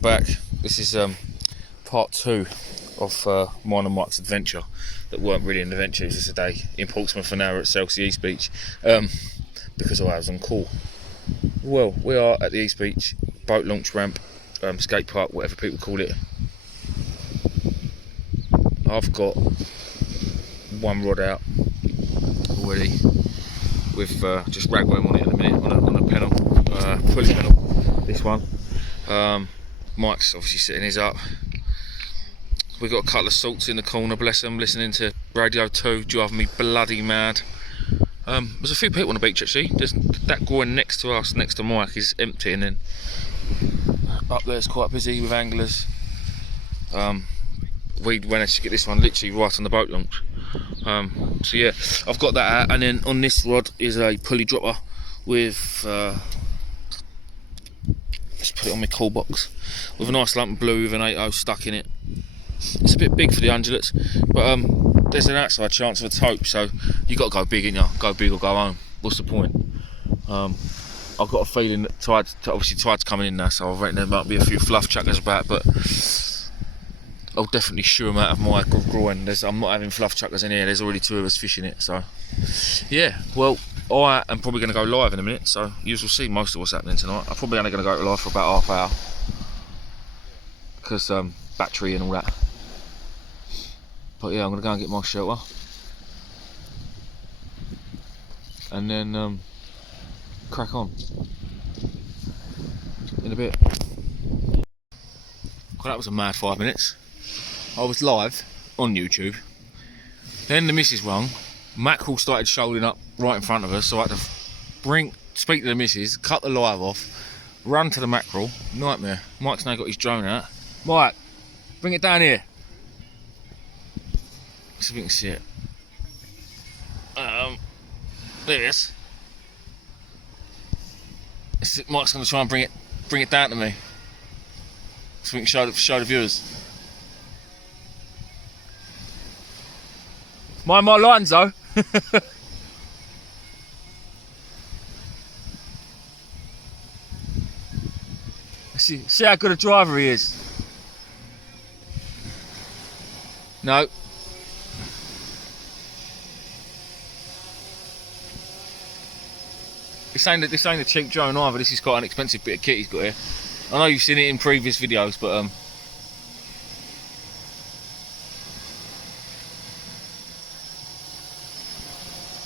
welcome back. This is part 2 of mine and Mike's adventure that weren't really an adventure. It was just a day in Portsmouth and now we're at Selsey East Beach because I was on call. Well, we are at the East Beach boat launch ramp, skate park, whatever people call it. I've got one rod out already with just ragworm on it at the minute on a pedal, pulley pedal, this one. Mike's obviously setting his up. We've got a couple of salts in the corner, bless them, listening to Radio 2, driving me bloody mad. There's a few people on the beach actually. There's that groin next to us, next to Mike, is empty, and then up there's quite busy with anglers. We managed to get this one literally right on the boat launch. So yeah, I've got that out, and then on this rod is a pulley dropper with just put it on my call box with a nice lump of blue with an 8/0 stuck in it. It's a bit big for the undulates, but there's an outside chance of a taupe, so you got to go big, ain't you? Go big or go home. What's the point? I've got a feeling that tide's coming in now, so I reckon there might be a few fluff chuckers about, but I'll definitely shoo them out of my groin. I'm not having fluff chuckers in here. There's already 2 of us fishing it, so yeah. Well, I am probably going to go live in a minute, so you will see most of what's happening tonight. I'm probably only going to go live for about half hour because battery and all that. But yeah, I'm going to go and get my shelter and then crack on in a bit. Well, that was a mad 5 minutes. I was live on YouTube, then the missus rung, Mackerel started shoaling up right in front of us, so I had to speak to the missus, cut the live off, run to the Mackerel. Nightmare. Mike's now got his drone out. Mike, bring it down here. See if we can see it. There it is. Mike's going to try and bring it down to me, so we can show the viewers. Mind my lines though. See how good a driver he is. No. This ain't a cheap drone either. This is quite an expensive bit of kit he's got here. I know you've seen it in previous videos, but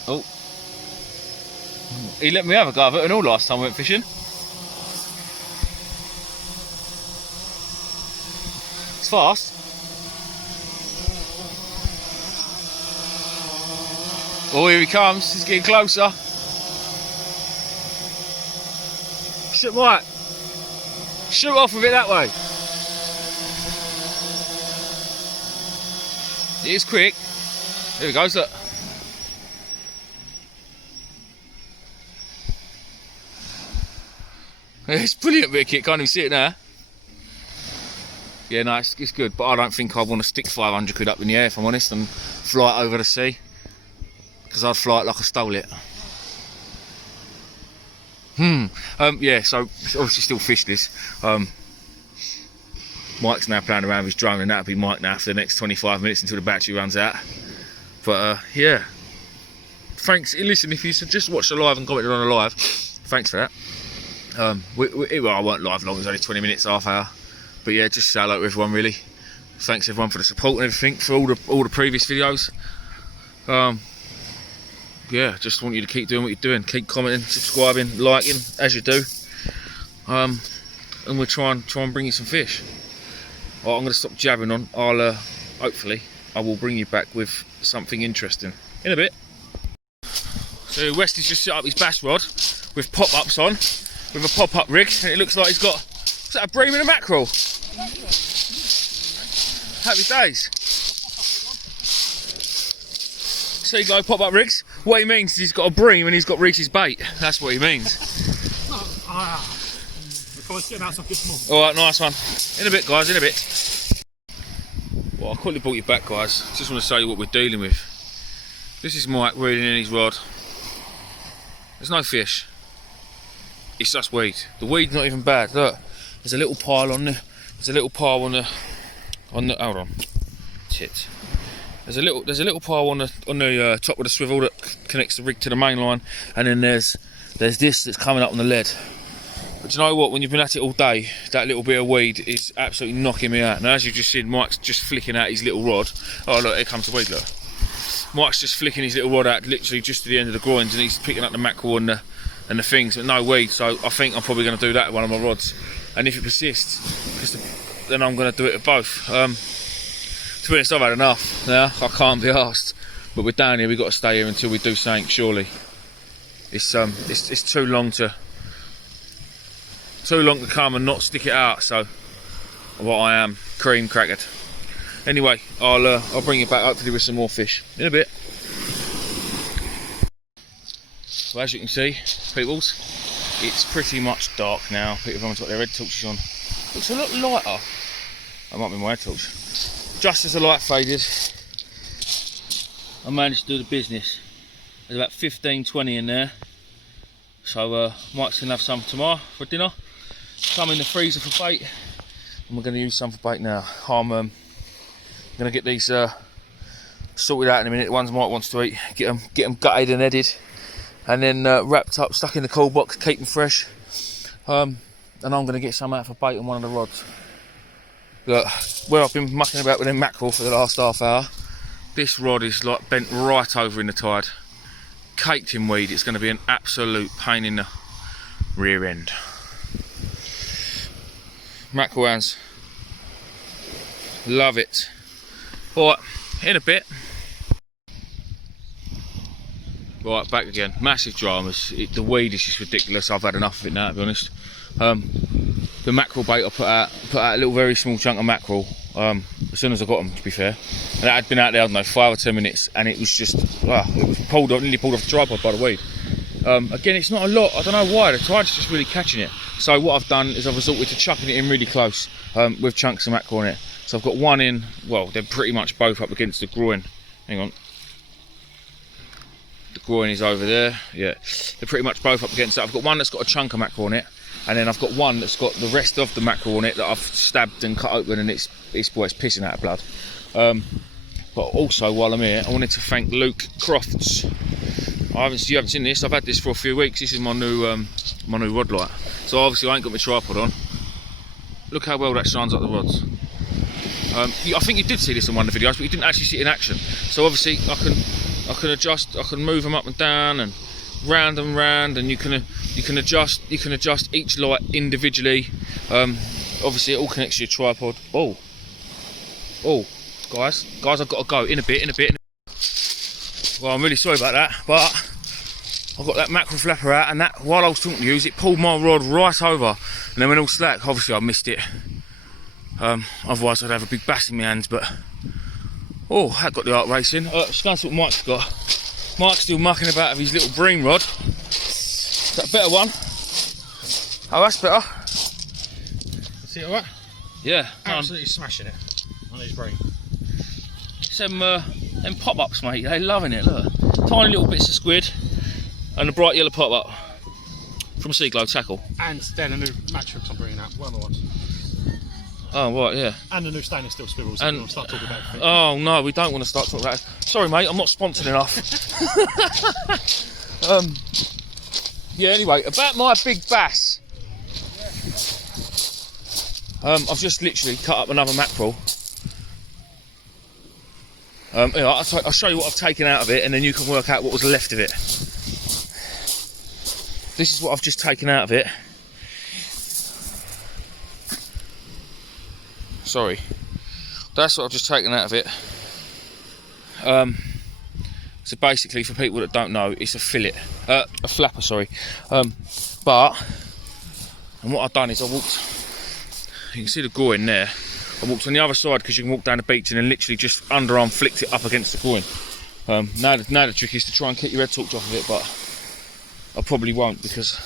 oh, he let me have a go of it and all last time we went fishing. It's fast. Oh, here he comes. He's getting closer. Shoot, Mike. Shoot off with it that way. It is quick. There he goes, look. It's brilliant bit of kit, can't even see it now. Yeah, no, it's good, but I don't think I want to stick 500 quid up in the air, if I'm honest, and fly it over the sea, because I'd fly it like I stole it. Yeah, so obviously still fish this. Mike's now playing around with his drone, and that'll be Mike now for the next 25 minutes until the battery runs out. But yeah, thanks. Listen, if you just watched the live and commented on the live, thanks for that. Well, I weren't live long, it was only 20 minutes, half hour. But yeah, just say hello to everyone really. Thanks everyone for the support and everything, for all the previous videos. Yeah, just want you to keep doing what you're doing. Keep commenting, subscribing, liking, as you do. And we'll try and bring you some fish. Right, I'm going to stop jabbering on. Hopefully, I will bring you back with something interesting in a bit. So Westy's just set up his bass rod with pop-ups on, with a pop-up rig, and it looks like he's got, is that a bream and a mackerel? Happy days. So you go pop-up rigs. What he means is he's got a bream and he's got Reese's bait. That's what he means. Alright, nice one. In a bit, guys, in a bit. Well, I quickly brought you back, guys. Just want to show you what we're dealing with. This is Mike reeling in his rod. There's no fish. It's just weed. The weed's not even bad. Look, there's a little pile on there's a little pile on the hold on, tit. There's a little pile on the top of the swivel that connects the rig to the main line, and then there's this that's coming up on the lead. But you know what? When you've been at it all day, that little bit of weed is absolutely knocking me out. Now, as you've just seen, Mike's just flicking out his little rod. Oh look, here comes the weed. Look, Mike's just flicking his little rod out, literally just to the end of the groins, and he's picking up the mackerel and the things, but no weed. So I think I'm probably going to do that with one of my rods. And if it persists, then I'm going to do it with both. To be honest, I've had enough now. I can't be arsed. But we're down here. We've got to stay here until we do something. Surely, it's too long to come and not stick it out. So, what I am, cream crackered. Anyway, I'll bring you back hopefully with some more fish in a bit. Well, as you can see, peoples, it's pretty much dark now. Everyone's got their head torches on. Looks a lot lighter. That might be my head torch. Just as the light faded, I managed to do the business. There's about 15-20 in there. So Mike's gonna have some tomorrow for dinner. Some in the freezer for bait, and we're gonna use some for bait now. I'm gonna get these sorted out in a minute. The ones Mike wants to eat, get them gutted and headed, and then wrapped up, stuck in the cool box, keep them fresh. And I'm gonna get some out for bait on one of the rods. Look, where I've been mucking about with them mackerel for the last half hour, this rod is like bent right over in the tide, caked in weed. It's going to be an absolute pain in the rear end. Mackerel hands, love it. Alright, in a bit. Right, back again. Massive dramas. The weed is just ridiculous. I've had enough of it now, to be honest. The mackerel bait I put out a little very small chunk of mackerel as soon as I got them, to be fair. And that had been out there, I don't know, 5 or 10 minutes, and it was just, it was nearly pulled off the tripod by the weed. Again, it's not a lot. I don't know why. The tide's just really catching it. So what I've done is I've resorted to chucking it in really close with chunks of mackerel on it. So I've got one in. Well, they're pretty much both up against the groin. Hang on. The groin is over there. Yeah, they're pretty much both up against that. I've got one that's got a chunk of mackerel on it, and then I've got one that's got the rest of the mackerel on it that I've stabbed and cut open, and it's pissing out of blood. But also, while I'm here, I wanted to thank Luke Crofts. You haven't seen this. I've had this for a few weeks. This is my new rod light. So obviously I ain't got my tripod on. Look how well that shines up the rods. I think you did see this in one of the videos, but you didn't actually see it in action. So obviously I can adjust. I can move them up and down and round and round, and you can adjust each light individually. Obviously it all connects to your tripod. Oh, guys, I've got to go in a bit. Well, I'm really sorry about that, but I've got that mackerel flapper out, and that, while I was talking to you, it pulled my rod right over, and then went all slack. Obviously I missed it. Otherwise I'd have a big bass in my hands, but that got the heart racing. Just going to see what Mike's got. Mike's still mucking about with his little bream rod. Is that a better one? Oh, that's better. See it alright? Yeah. Absolutely smashing it on his bream. Them pop-ups, mate, they're loving it. Look, tiny little bits of squid and a bright yellow pop-up from Seaglow Tackle. And then a new match hook I'm bringing out, one of the ones. Oh, right, yeah. And the new stainless steel swivels. And we'll start talking about it. Oh no, we don't want to start talking about it. Sorry, mate, I'm not sponsored enough. Yeah. Anyway, about my big bass. I've just literally cut up another mackerel. I'll show you what I've taken out of it, and then you can work out what was left of it. This is what I've just taken out of it. Sorry, that's what I've just taken out of it. So basically, for people that don't know, it's a fillet, a flapper, sorry. And what I've done is I walked. You can see the groin there. I walked on the other side because you can walk down the beach and then literally just underarm flicked it up against the groin. Now the trick is to try and keep your head torch off of it, but I probably won't because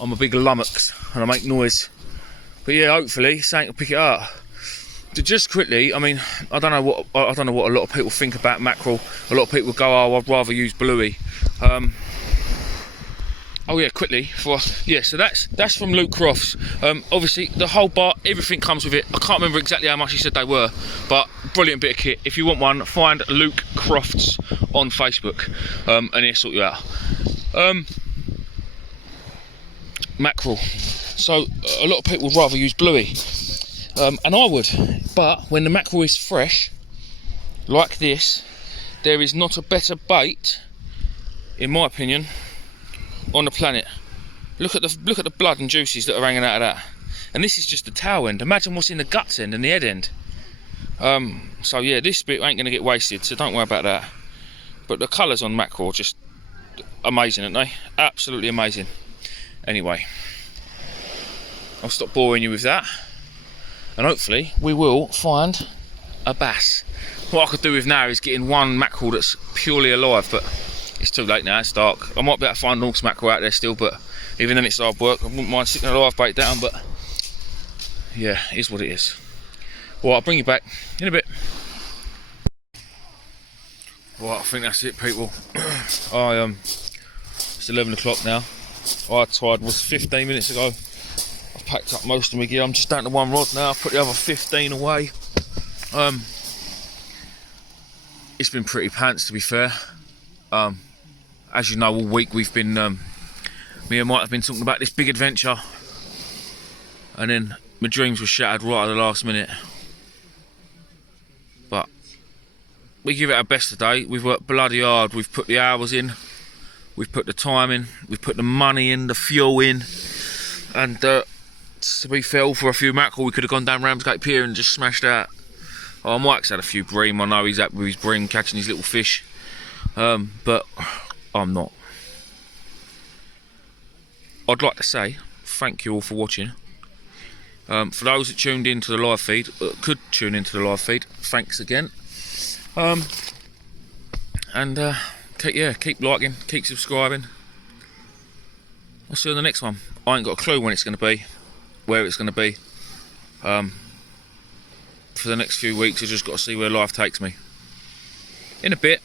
I'm a big lummox and I make noise. But yeah, hopefully something will pick it up. Just quickly, I mean, I don't know what a lot of people think about mackerel. A lot of people go, "Oh, I'd rather use bluey." I Oh yeah, quickly so that's from Luke Crofts. Obviously the whole bar, everything comes with it. I can't remember exactly how much he said they were, but brilliant bit of kit. If you want one, find Luke Crofts on Facebook, and he'll sort you out. Mackerel. So a lot of people would rather use bluey, and I would, but when the mackerel is fresh, like this, there is not a better bait, in my opinion, on the planet. Look at the blood and juices that are hanging out of that, and this is just the tail end. Imagine what's in the guts end and the head end. So yeah, this bit ain't gonna get wasted, so don't worry about that. But the colours on mackerel are just amazing, aren't they? Absolutely amazing. Anyway, I'll stop boring you with that, and hopefully we will find a bass. What I could do with now is getting one mackerel that's purely alive, but it's too late now, it's dark. I might be able to find Norse mackerel out there still, but even then it's hard work. I wouldn't mind sticking a live bait down, but yeah, it is what it is. Well, I'll bring you back in a bit. Right, I think that's it, people. It's 11 o'clock now. Our tide was 15 minutes ago. I've packed up most of my gear. I'm just down to one rod now. I've put the other 15 away. It's been pretty pants, to be fair. As you know, all week we've been, me and Mike have been talking about this big adventure, and then my dreams were shattered right at the last minute. But we give it our best today. We've worked bloody hard. We've put the hours in, we've put the time in, we've put the money in, the fuel in, and to be fair, for a few mackerel we could have gone down Ramsgate Pier and just smashed out. Oh, Mike's had a few bream. I know he's up with his bream catching his little fish, but I'm not. I'd like to say thank you all for watching. For those that tuned into the live feed, could tune into the live feed, thanks again. Keep liking, keep subscribing. I'll see you on the next one. I ain't got a clue when it's going to be, where it's going to be. For the next few weeks, I've just got to see where life takes me. In a bit.